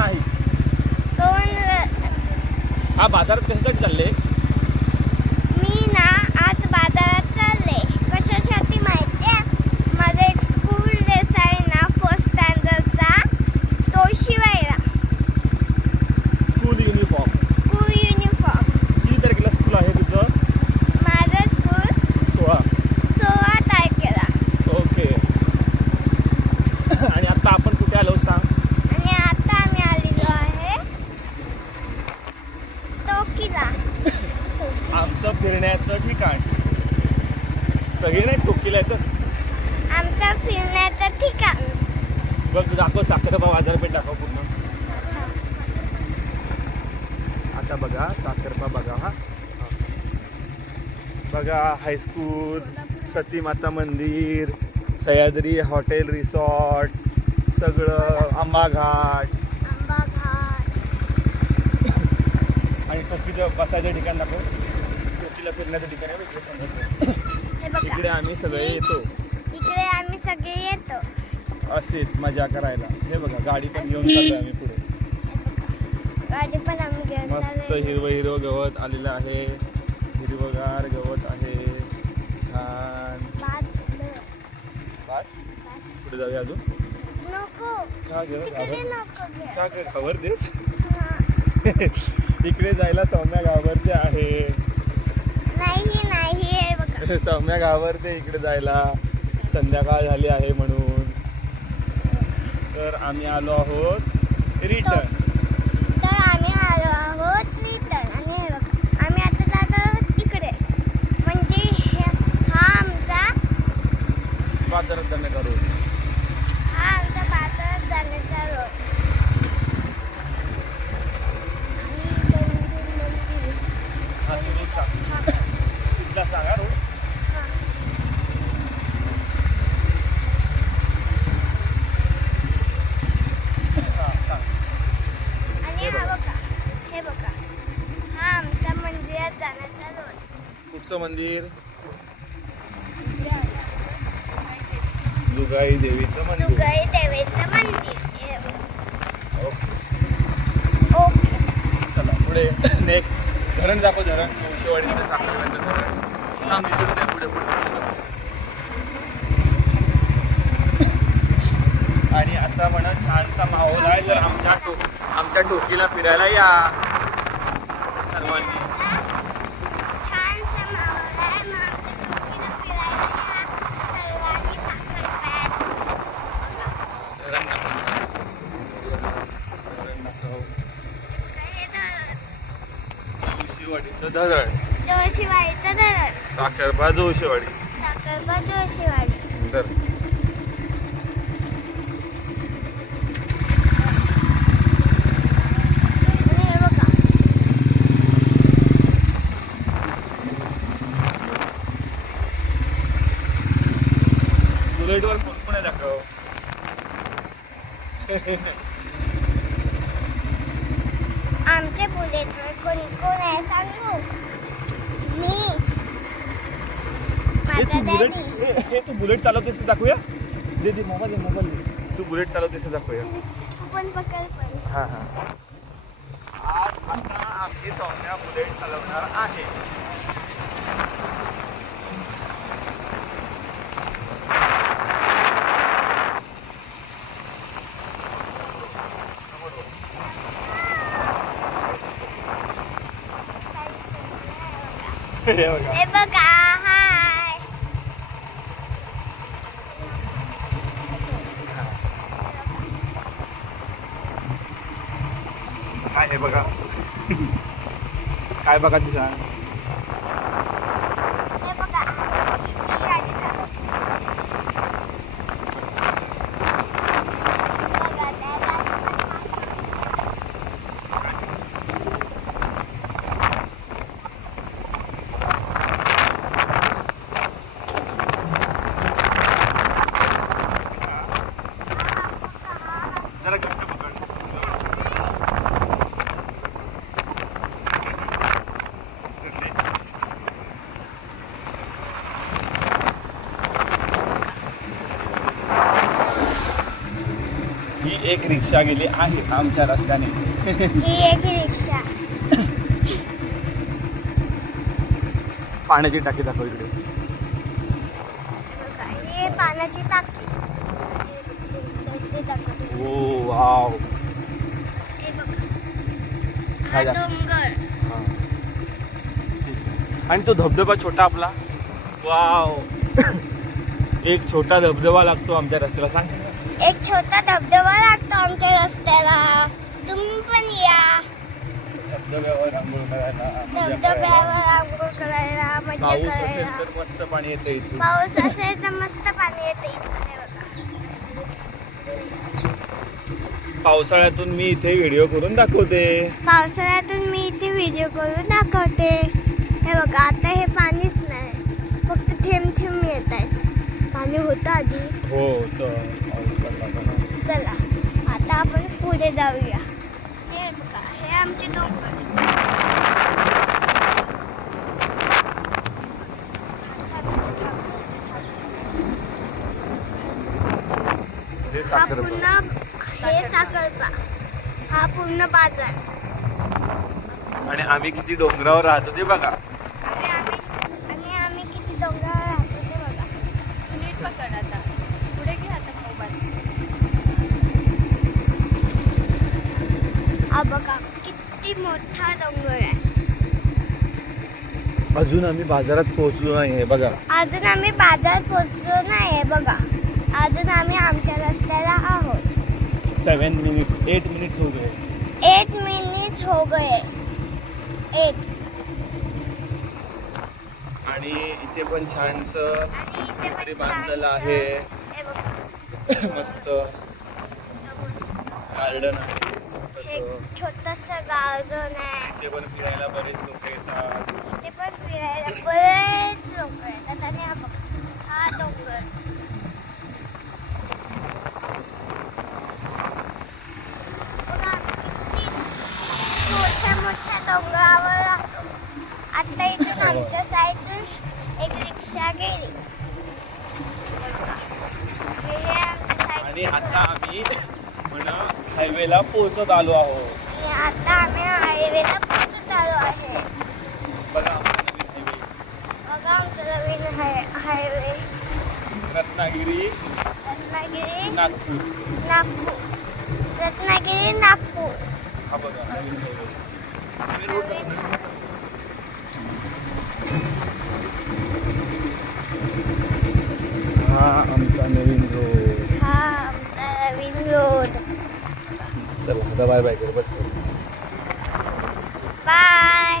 नाही. कोण हा बाजारात कशासाठी चालले? मी ना आज बाजारात चालले. कशासाठी माहिती आहे? माझा एक स्कूल ड्रेस आहे ना फर्स्ट स्टँडर्डचा, तो शिवायला. School uniform. School uniform. किती तारखेला स्कूल आहे तुझं? माझं स्कूल 16 तारखेला. ओके. आणि आता आपण कुठे आलो सांग? आणि आता आम्ही आलेलो आहे टोकीला. आमचं फिरण्याचं ठिकाण. सगळे नाही टोकीला येतं. आमचं फिरण्याचं ठिकाण. बघ दाखव साखरपा बाजारपेठ दाखव पूर्ण. आता बघा साखरपा बघा. हा बघा हायस्कूल, सती माता मंदिर, सह्याद्री हॉटेल रिसॉर्ट, सगळं आंबा घाट आंबा घाट. आणि टोकीचं बसायचं ठिकाण दाखव. टोकीला फिरण्याचं ठिकाण आहे इकडे समोर. हे बघा. इकडे आम्ही सगळे येतो इकडे आम्ही सगळे येतो. असेच मजा करायला. हे बघा गाडी पण घेऊन चाललोय आम्ही पुढे. गाडी पण आम्ही घेऊन मस्त चाललोय. हिरवं हिरवं गवत आलेलं आहे. हिरवगार गवत आहे छान. बस पुढे जाऊया अजून. नको का ग? तिकडे नको गे. का ग? खबर देस. हा. इकडे जायला सौम्या घाबरते आहे. नाही हे बघा. सौम्या घाबरते इकडे जायला. संध्याकाळ झाली आहे म्हणून. तर आम्ही आलो आहोत रिटर्न. तर आम्ही आलो आहोत रिटर्न. आणि हे बघा आम्ही आता जात आहोत तिकडे. म्हणजे हा आमचा बाजारात जाण्याचा रोड. बाजारात जाण्याचा रोड. आणि मंदिर. हा तुम्ही सांग. तुला सांगा रोड. हा सांग. आणि हे बघा हा आमचा मंदिरात जाण्याचा रोड. कुठचं मंदिर? जुगाई देवीचं मंदिर. दुगाई देवीचं मंदिर. हे बघा. ओके. चला पुढे नेक्स्ट धरण दाखव. धरण शिवाडीमध्ये साखरपेंचं धरण. थांब दिसत नाही पुढे पुढे. आणि असा म्हणा छानसा माहोल आहे. जर आमच्या टोकीला फिरायला या सर्वांनी. छानसा माहोल आहे. मग आमच्या टोकीला फिरायला या. सर्वांनी साखरपेट. धरण दाखव. धरण दाखव. हे धरण. जोशीवाडीचं धरण. जोशीवाडीचं धरण. साखरपा जोशीवाडी. साखरपा जोशीवाडी. धरण. आणि हे बघा बुलेटवर कोण कोण आहे दाखव. आमच्या बुलेटवर कोणी कोण आहे सांगू? मी, माझा डॅडी. तू बुलेट चालवतेस ते दाखवूया. दे मोबाईल. तू बुलेट चालवतेस ते दाखवूया. पण पकड पण. हां हां. आज आता आमची सौम्या बुलेट चालवणार आहे. हे बघा. हे बघा हाय. काय हे बघा. काय बघा ती सांग. हे बघा ही गाडी चालवते. बघा त्याला. जरा घट्ट पकड. एक रिक्षा गेली आहे आमच्या रस्त्याने. ही एक रिक्षा. पाण्याची टाकी दाखव इकडे. बघा, ही पाण्याची टाकी. ते दाखवते. ओ वाव. हे बघा. हा काय दाखव? डोंगर. हा. आणि तो धबधबा छोटा आपला. वाव. एक छोटा धबधबा लागतो आमच्या रस्त्याला. सांग. एक छोटा धबधबा लागतो आमच्या रस्त्याला. तुम्ही पण या धबधब्यावर आंघोळ करायला, मजा करायला. धबधब्यावर आंघोळ करायला, मजा पाऊस असेल करायला. तर मस्त पाणी येतं इथून. पाऊस असेल तर मस्त पाणी येते इकडे बघा. पावसाळ्यातून मी इथे व्हिडिओ करून दाखवते. पावसाळ्यातून मी इथे व्हिडिओ करून दाखवते. हे बघा, आता हे पाणीच नाही, फक्त थेंब थेंब येत आहे. पाणी होतं आधी. हो तर पाऊस पडला होता ना. चला आता आपण पुढे जाऊया. हे बघा, हे आमचे डोंगर. हे हा साखर पूर्ण हे साखरपा. हा पूर्ण बाजार. आणि आम्ही किती डोंगरावर राहतो ते बघा. आणि आम्ही किती डोंगरावर राहतो ते बघा. नीट पकड आता. पुढे घे आता मोबाईल. हा बघा, किती मोठा डोंगर आहे. अजून आम्ही बाजारात पोहोचलो नाही आहे बघा. अजून आम्ही बाजारात पोहोचलो नाही बघा. अजून आम्ही आमच्या रस्त्याला आहोत. 8 मिनिट्स हो गए. 8 मिनिट्स हो गए. 8. आणि इथे पण छानस आणि इथे काहीतरी पण बांधलेलं छानसं- आहे. हे बघा, मस्त मस्त. गार्डन आहे हे छोटंसं. छोटंसं गार्डन आहे. इथे पण फिरायला बरेच लोक येतात. इथे पण फिरायला बरेच लोक येतात. आणि हा बघा, हा डोंगर. बघा, आम्ही किती मोठ्या मोठ्या डोंगरावर राहतो. आता इथून आमच्या साईडून एक रिक्षा गेली. हे बघा, हे आमच्या साईड. आणि आता आम्ही हायवेला पोहोचत आलो आहोत. आणि आता आम्ही हायवेला पोहोचत आलो आहे. बघा आमचा नवीन हायवे. बघा आमचं नवीन हायवे. रत्नागिरी रत्नागिरी नागपूर. नागपूर. रत्नागिरी नागपूर. हा बघा नवीन हायवे. नवीन route आहे ना. हा आमचा नवीन रोड. हा आमचा नवीन रोड. चला आता बाय बाय कर बस कर. बाय.